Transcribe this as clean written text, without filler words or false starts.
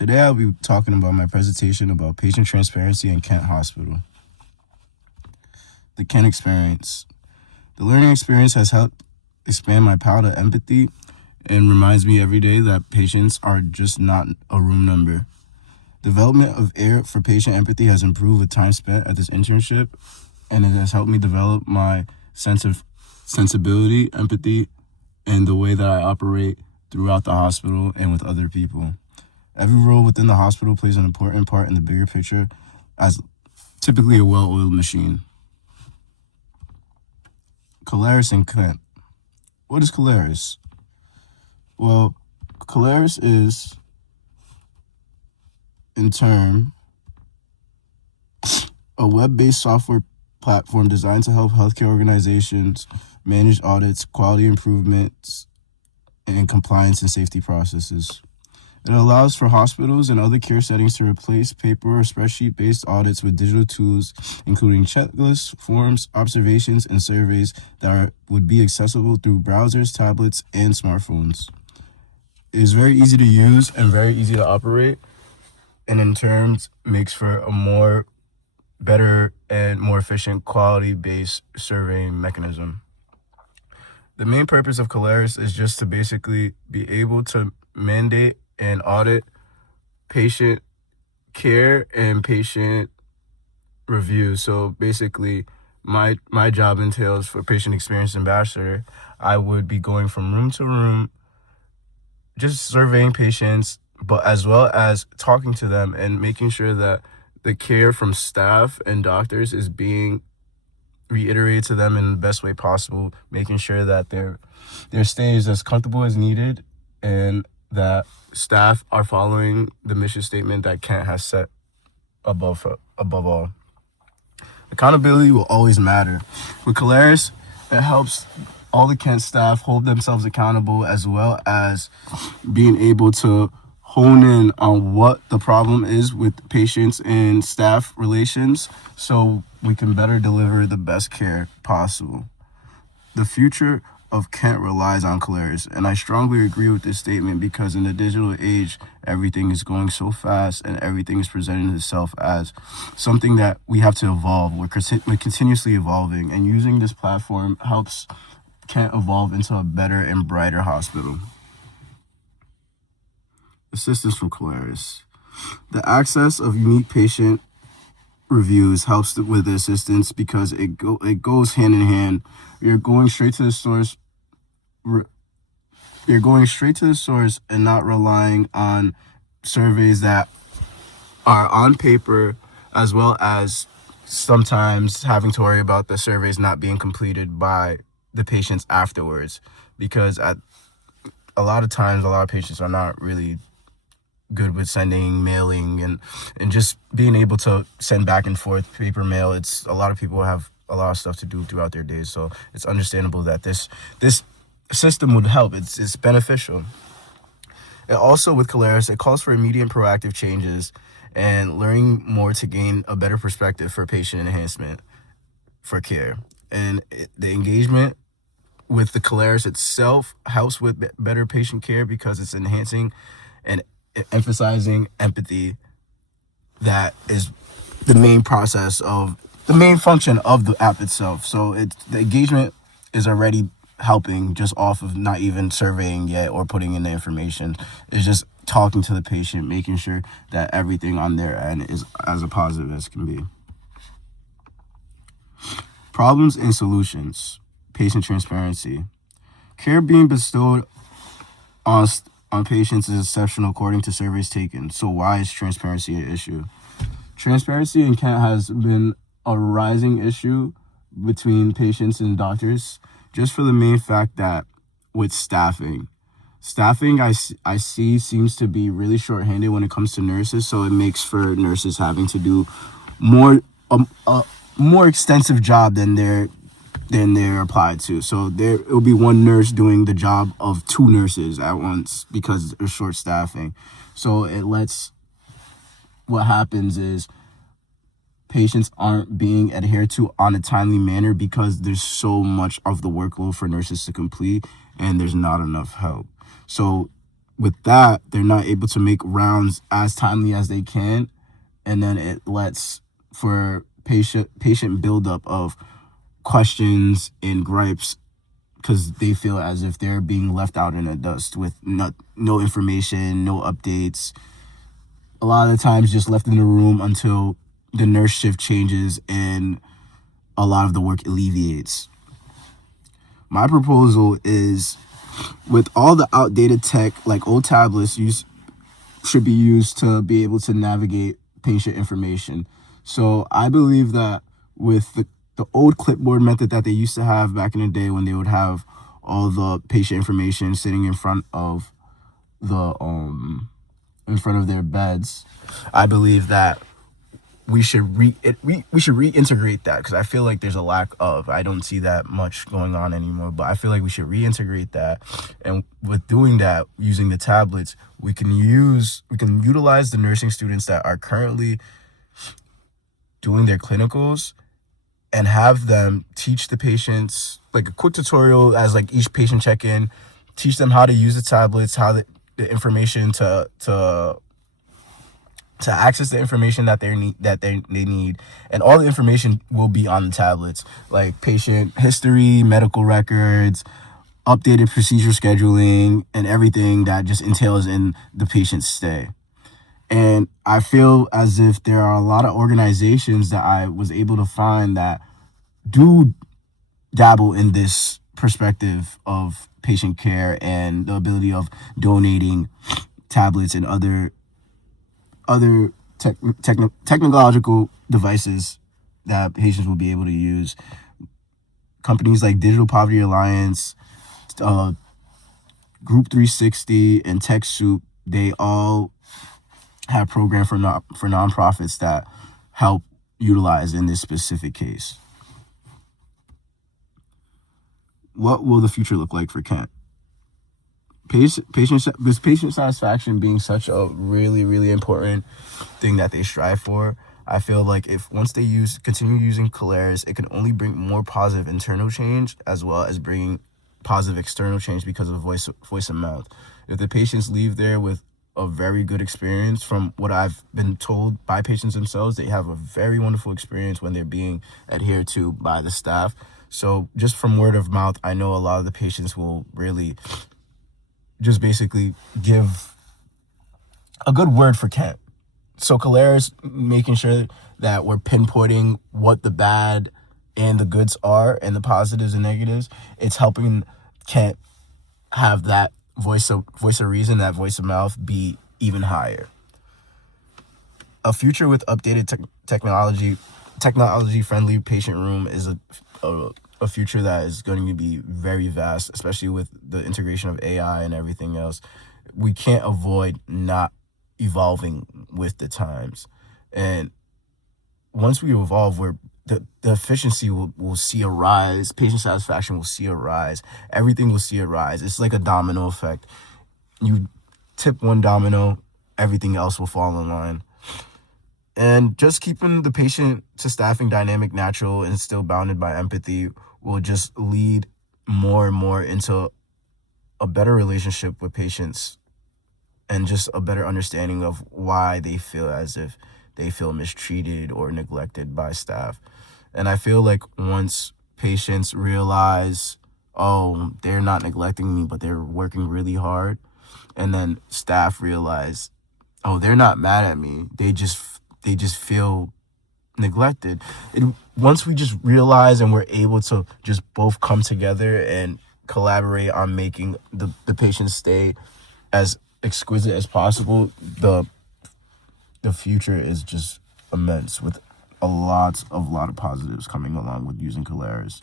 Today I'll be talking about my presentation about patient transparency in Kent Hospital. The Kent experience. The learning experience has helped expand my power to empathy and reminds me every day that patients are just not a room number. Development of air for patient empathy has improved with time spent at this internship, and it has helped me develop my sense of sensibility, empathy, and the way that I operate throughout the hospital and with other people. Every role within the hospital plays an important part in the bigger picture as typically a well-oiled machine. Caleres and Kent. What is Caleres? Well, Caleres is, in turn, a web-based software platform designed to help healthcare organizations manage audits, quality improvements, and compliance and safety processes. It allows for hospitals and other care settings to replace paper or spreadsheet-based audits with digital tools, including checklists, forms, observations, and surveys that would be accessible through browsers, tablets, and smartphones. It is very easy to use and very easy to operate, and in terms makes for a better and more efficient quality-based surveying mechanism. The main purpose of Caleres is just to basically be able to mandate and audit patient care and patient review. So basically, my job entails for patient experience ambassador. I would be going from room to room, just surveying patients, but as well as talking to them and making sure that the care from staff and doctors is being reiterated to them in the best way possible, making sure that their stay is as comfortable as needed and that staff are following the mission statement that Kent has set above all. Accountability will always matter. With Caleres, it helps all the Kent staff hold themselves accountable, as well as being able to hone in on what the problem is with patients and staff relations so we can better deliver the best care possible. The future of Kent relies on Caleres, and I strongly agree with this statement because in the digital age, everything is going so fast and everything is presenting itself as something that we have to evolve. We're continuously evolving, and using this platform helps Kent evolve into a better and brighter hospital. Assistance from Caleres. The access of unique patient reviews helps with the assistance because it goes hand in hand. You're going straight to the source. You're going straight to the source and not relying on surveys that are on paper, as well as sometimes having to worry about the surveys not being completed by the patients afterwards, because a lot of times a lot of patients are not really good with mailing and just being able to send back and forth paper mail. It's a lot of people have a lot of stuff to do throughout their days, so it's understandable that this system would help. It's beneficial. And also with Caleres, it calls for immediate proactive changes and learning more to gain a better perspective for patient enhancement for care. And the engagement with the Caleres itself helps with better patient care because it's enhancing and emphasizing empathy. That is the main function of the app itself. So the engagement is already helping just off of not even surveying yet or putting in the information. It's just talking to the patient, making sure that everything on their end is as positive as can be. Problems and solutions. Patient transparency. Care being bestowed on patients is exceptional according to surveys taken. So why is transparency an issue? Transparency in Kent has been a rising issue between patients and doctors, just for the main fact that with staffing I see seems to be really shorthanded when it comes to nurses, so it makes for nurses having to do a more extensive job than they're applied to. So there will be one nurse doing the job of two nurses at once because there's short staffing. So what happens is patients aren't being adhered to on a timely manner because there's so much of the workload for nurses to complete and there's not enough help. So with that, they're not able to make rounds as timely as they can, and then it lets for patient buildup of questions and gripes because they feel as if they're being left out in the dust with no information, no updates. A lot of the times just left in the room until the nurse shift changes and a lot of the work alleviates. My proposal is, with all the outdated tech, like old tablets should be used to be able to navigate patient information. So I believe that with the old clipboard method that they used to have back in the day, when they would have all the patient information sitting in front of their beds, I believe that we should reintegrate that, because I feel like there's a lack of. I don't see that much going on anymore, but I feel like we should reintegrate that. And with doing that, using the tablets, we can utilize the nursing students that are currently doing their clinicals and have them teach the patients, like a quick tutorial as like each patient check-in, teach them how to use the tablets, how the information to access the information that they need, and all the information will be on the tablets, like patient history, medical records, updated procedure scheduling, and everything that just entails in the patient's stay. And I feel as if there are a lot of organizations that I was able to find that do dabble in this perspective of patient care and the ability of donating tablets and other technological devices that patients will be able to use. Companies like Digital Poverty Alliance, Group 360, and TechSoup, they all have programs for nonprofits that help utilize in this specific case. What will the future look like for Kent? Patient satisfaction being such a really, really important thing that they strive for, I feel like if once they continue using Caleres, it can only bring more positive internal change as well as bringing positive external change because of voice of mouth. If the patients leave there with a very good experience, from what I've been told by patients themselves, they have a very wonderful experience when they're being adhered to by the staff. So just from word of mouth, I know a lot of the patients will really just basically give a good word for Kent. So Caleres, making sure that we're pinpointing what the bad and the goods are and the positives and negatives, it's helping Kent have that voice of reason, that voice of mouth be even higher. A future with updated technology-friendly patient room is a future that is going to be very vast, especially with the integration of AI and everything else. We can't avoid not evolving with the times. And once we evolve, the efficiency will see a rise, patient satisfaction will see a rise, everything will see a rise. It's like a domino effect. You tip one domino, everything else will fall in line. And just keeping the patient to staffing dynamic natural and still bounded by empathy will just lead more and more into a better relationship with patients and just a better understanding of why they feel as if they feel mistreated or neglected by staff. And I feel like once patients realize, oh, they're not neglecting me, but they're working really hard, and then staff realize, oh, they're not mad at me, they just feel neglected. Once we just realize and we're able to just both come together and collaborate on making the patient's stay as exquisite as possible, the future is just immense, with a lot of positives coming along with using Caleres.